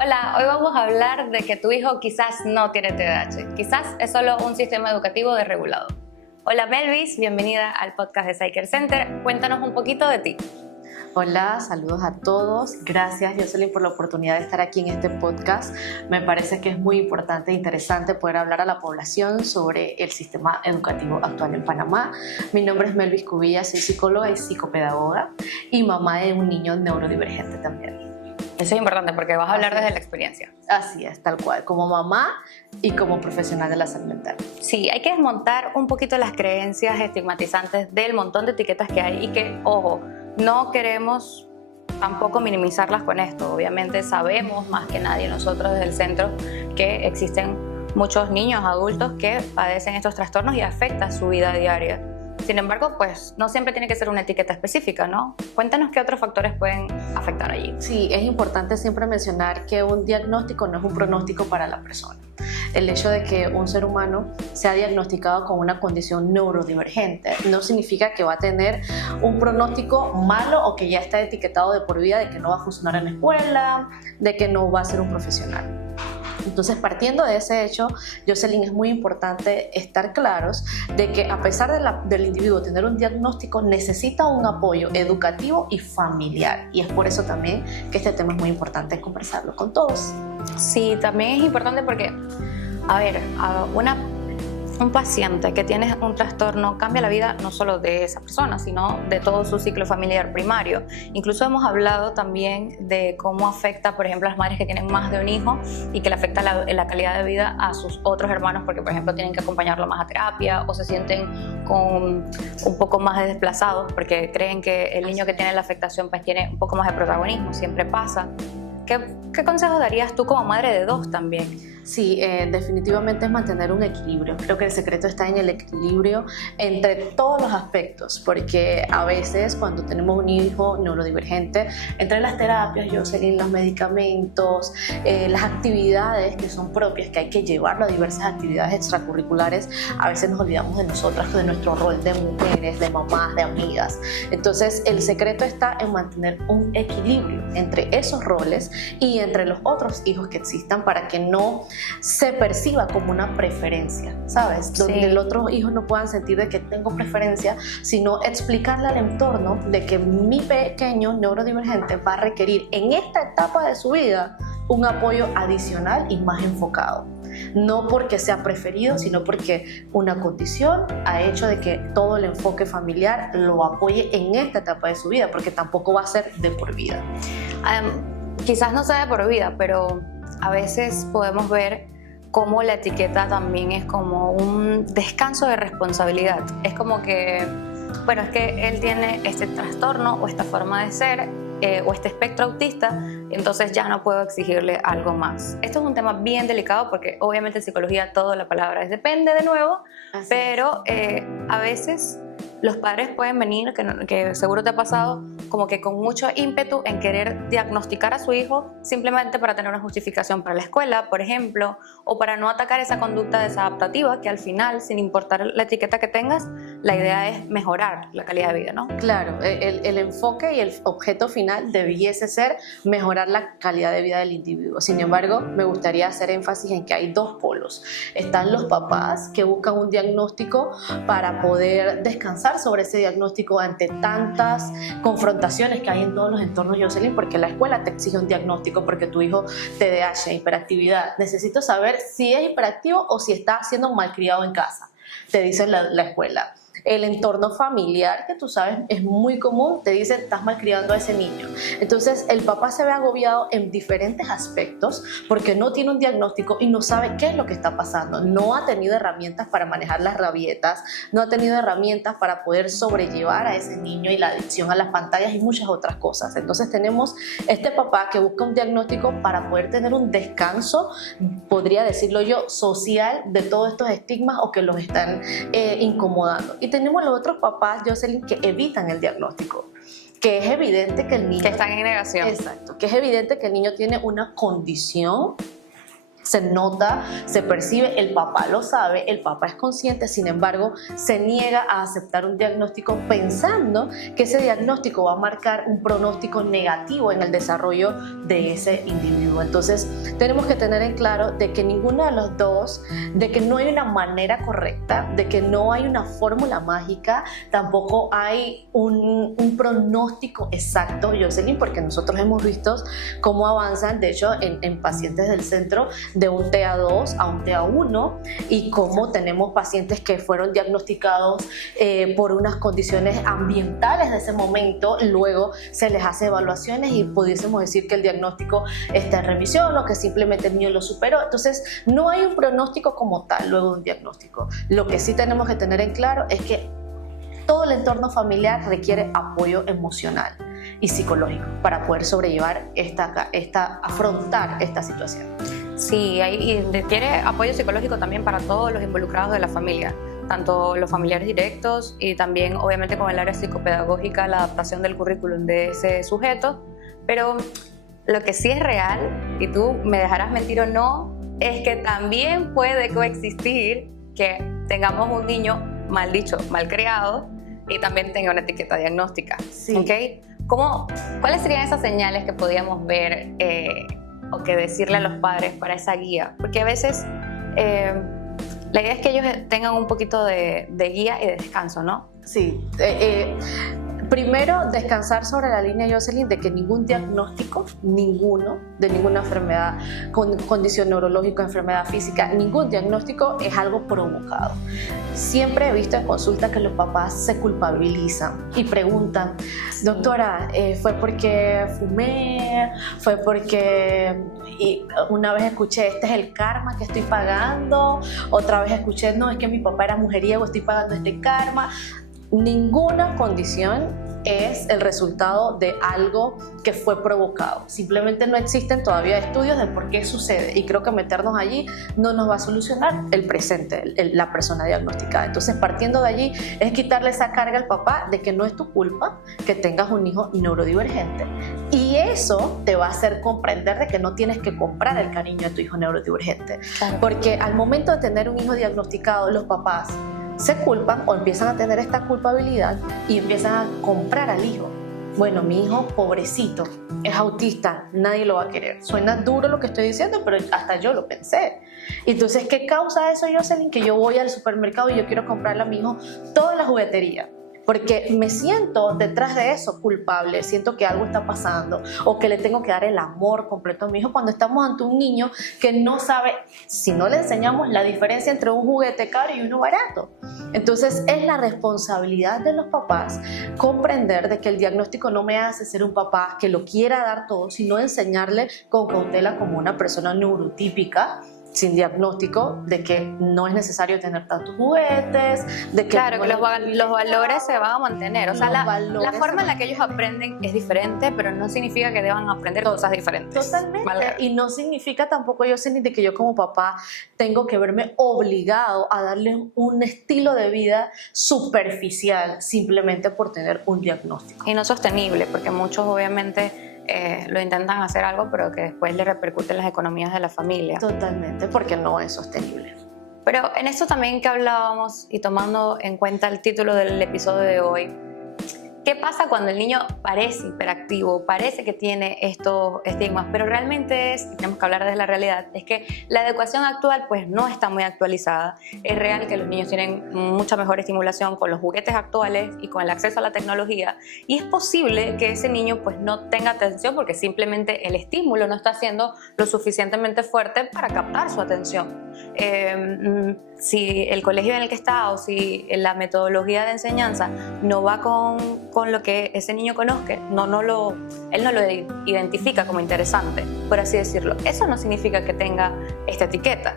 Hola, hoy vamos a hablar de que tu hijo quizás no tiene TDAH, quizás es solo un sistema educativo desregulado. Hola Melvis, bienvenida al podcast de Psycare Center. Cuéntanos un poquito de ti. Hola, saludos a todos. Gracias, Jocelyn, por la oportunidad de estar aquí en este podcast. Me parece que es muy importante e interesante poder hablar a la población sobre el sistema educativo actual en Panamá. Mi nombre es Melvis Cubilla, soy psicóloga y psicopedagoga y mamá de un niño neurodivergente también. Eso es importante porque vas a hablar desde la experiencia. Así es, tal cual, como mamá y como profesional de la salud mental. Sí, hay que desmontar un poquito las creencias estigmatizantes del montón de etiquetas que hay y que, ojo, no queremos tampoco minimizarlas con esto. Obviamente sabemos más que nadie nosotros desde el centro que existen muchos niños, adultos que padecen estos trastornos y afecta su vida diaria. Sin embargo, pues no siempre tiene que ser una etiqueta específica, ¿no? Cuéntanos qué otros factores pueden afectar allí. Sí, es importante siempre mencionar que un diagnóstico no es un pronóstico para la persona. El hecho de que un ser humano sea diagnosticado con una condición neurodivergente no significa que va a tener un pronóstico malo o que ya está etiquetado de por vida de que no va a funcionar en la escuela, de que no va a ser un profesional. Entonces, partiendo de ese hecho, Jocelyn, es muy importante estar claros de que a pesar del individuo tener un diagnóstico, necesita un apoyo educativo y familiar. Y es por eso también que este tema es muy importante conversarlo con todos. Sí, también es importante porque, a ver, un paciente que tiene un trastorno cambia la vida no solo de esa persona, sino de todo su ciclo familiar primario. Incluso hemos hablado también de cómo afecta, por ejemplo, a las madres que tienen más de un hijo y que le afecta la calidad de vida a sus otros hermanos porque, por ejemplo, tienen que acompañarlo más a terapia o se sienten con un poco más de desplazados porque creen que el niño que tiene la afectación pues tiene un poco más de protagonismo, siempre pasa. ¿Qué consejos darías tú como madre de dos también? Sí, definitivamente es mantener un equilibrio. Creo que el secreto está en el equilibrio entre todos los aspectos, porque a veces cuando tenemos un hijo neurodivergente, entre las terapias, Jocelyn, los medicamentos, las actividades que son propias, que hay que llevarlo a diversas actividades extracurriculares, a veces nos olvidamos de nosotras, de nuestro rol de mujeres, de mamás, de amigas. Entonces, el secreto está en mantener un equilibrio entre esos roles y entre los otros hijos que existan para que no se perciba como una preferencia, ¿sabes? Sí. Donde los otros hijos no puedan sentir de que tengo preferencia, sino explicarle al entorno de que mi pequeño neurodivergente va a requerir en esta etapa de su vida un apoyo adicional y más enfocado. No porque sea preferido, sino porque una condición ha hecho de que todo el enfoque familiar lo apoye en esta etapa de su vida, porque tampoco va a ser de por vida. Quizás no sea de por vida, pero a veces podemos ver cómo la etiqueta también es como un descanso de responsabilidad. Es como que, bueno, es que él tiene este trastorno o esta forma de ser o este espectro autista, entonces ya no puedo exigirle algo más. Esto es un tema bien delicado porque obviamente en psicología toda la palabra es depende de nuevo, pero a veces los padres pueden venir, que seguro te ha pasado, como que con mucho ímpetu en querer diagnosticar a su hijo simplemente para tener una justificación para la escuela, por ejemplo, o para no atacar esa conducta desadaptativa que al final, sin importar la etiqueta que tengas, la idea es mejorar la calidad de vida, ¿no? Claro, el enfoque y el objeto final debiese ser mejorar la calidad de vida del individuo. Sin embargo, me gustaría hacer énfasis en que hay dos polos. Están los papás que buscan un diagnóstico para poder descansar sobre ese diagnóstico ante tantas confrontaciones que hay en todos los entornos, Jocelyn, porque la escuela te exige un diagnóstico porque tu hijo TDAH, hiperactividad. Necesito saber si es hiperactivo o si está siendo malcriado en casa, te dice la escuela. El entorno familiar, que tú sabes, es muy común, te dicen, estás malcriando a ese niño. Entonces, el papá se ve agobiado en diferentes aspectos porque no tiene un diagnóstico y no sabe qué es lo que está pasando. No ha tenido herramientas para manejar las rabietas, no ha tenido herramientas para poder sobrellevar a ese niño y la adicción a las pantallas y muchas otras cosas. Entonces, tenemos este papá que busca un diagnóstico para poder tener un descanso, podría decirlo yo, social de todos estos estigmas o que los están incomodando. Y tenemos los otros papás, Jocelyn, que evitan el diagnóstico, que es evidente que el niño... Que están en negación. Exacto, que es evidente que el niño tiene una condición se nota, se percibe, el papá lo sabe, el papá es consciente, sin embargo, se niega a aceptar un diagnóstico pensando que ese diagnóstico va a marcar un pronóstico negativo en el desarrollo de ese individuo. Entonces, tenemos que tener en claro de que ninguno de los dos, de que no hay una manera correcta, de que no hay una fórmula mágica, tampoco hay un pronóstico exacto, Jocelyn, porque nosotros hemos visto cómo avanzan, de hecho, en pacientes del centro, de un TA2 a un TA1, y cómo tenemos pacientes que fueron diagnosticados por unas condiciones ambientales de ese momento, luego se les hace evaluaciones y pudiésemos decir que el diagnóstico está en remisión o que simplemente el niño lo superó. Entonces, no hay un pronóstico como tal luego de un diagnóstico. Lo que sí tenemos que tener en claro es que todo el entorno familiar requiere apoyo emocional y psicológico para poder sobrellevar afrontar esta situación. Sí, y requiere apoyo psicológico también para todos los involucrados de la familia, tanto los familiares directos y también obviamente con el área psicopedagógica, la adaptación del currículum de ese sujeto. Pero lo que sí es real, y tú me dejarás mentir o no, es que también puede coexistir que tengamos un niño mal dicho, mal criado y también tenga una etiqueta diagnóstica. Sí. ¿Okay? ¿Cuáles serían esas señales que podríamos ver o que decirle a los padres para esa guía? Porque a veces la idea es que ellos tengan un poquito de guía y de descanso, ¿no? Sí. Primero, descansar sobre la línea, Jocelyn, de que ningún diagnóstico, de ninguna enfermedad, condición neurológica, enfermedad física, ningún diagnóstico es algo provocado. Siempre he visto en consulta que los papás se culpabilizan y preguntan, doctora, ¿fue porque fumé? ¿Fue porque una vez escuché, este es el karma que estoy pagando? Otra vez escuché, no, es que mi papá era mujeriego, estoy pagando este karma. Ninguna condición es el resultado de algo que fue provocado. Simplemente no existen todavía estudios de por qué sucede, y creo que meternos allí no nos va a solucionar el presente, la persona diagnosticada. Entonces, partiendo de allí, es quitarle esa carga al papá de que no es tu culpa que tengas un hijo neurodivergente, y eso te va a hacer comprender de que no tienes que comprar el cariño de tu hijo neurodivergente. Claro. Porque al momento de tener un hijo diagnosticado, los papás se culpan o empiezan a tener esta culpabilidad y empiezan a comprar al hijo. Bueno, mi hijo, pobrecito, es autista, nadie lo va a querer. Suena duro lo que estoy diciendo, pero hasta yo lo pensé. Entonces, ¿qué causa eso, Jocelyn? Que yo voy al supermercado y yo quiero comprarle a mi hijo toda la juguetería, porque me siento detrás de eso culpable, siento que algo está pasando o que le tengo que dar el amor completo a mi hijo, cuando estamos ante un niño que no sabe, si no le enseñamos la diferencia entre un juguete caro y uno barato. Entonces, es la responsabilidad de los papás comprender de que el diagnóstico no me hace ser un papá que lo quiera dar todo, sino enseñarle con cautela como una persona neurotípica, sin diagnóstico, de que no es necesario tener tantos juguetes, de que claro, que los valores se van a mantener. O sea, la forma en la que ellos aprenden es diferente, pero no significa que deban aprender cosas diferentes. Totalmente. ¿Vale? Y no significa tampoco, yo sé, ni de que yo como papá tengo que verme obligado a darle un estilo de vida superficial simplemente por tener un diagnóstico. Y no sostenible, porque muchos obviamente lo intentan hacer algo, pero que después le repercute en las economías de la familia. Totalmente, porque no es sostenible. Pero en esto también que hablábamos, y tomando en cuenta el título del episodio de hoy, ¿qué pasa cuando el niño parece hiperactivo, parece que tiene estos estigmas, pero realmente tenemos que hablar de la realidad, es que la educación actual pues no está muy actualizada? Es real que los niños tienen mucha mejor estimulación con los juguetes actuales y con el acceso a la tecnología, y es posible que ese niño pues no tenga atención porque simplemente el estímulo no está siendo lo suficientemente fuerte para captar su atención. Si el colegio en el que está o si la metodología de enseñanza no va con lo que ese niño conozca, él no lo identifica como interesante, por así decirlo, eso no significa que tenga esta etiqueta.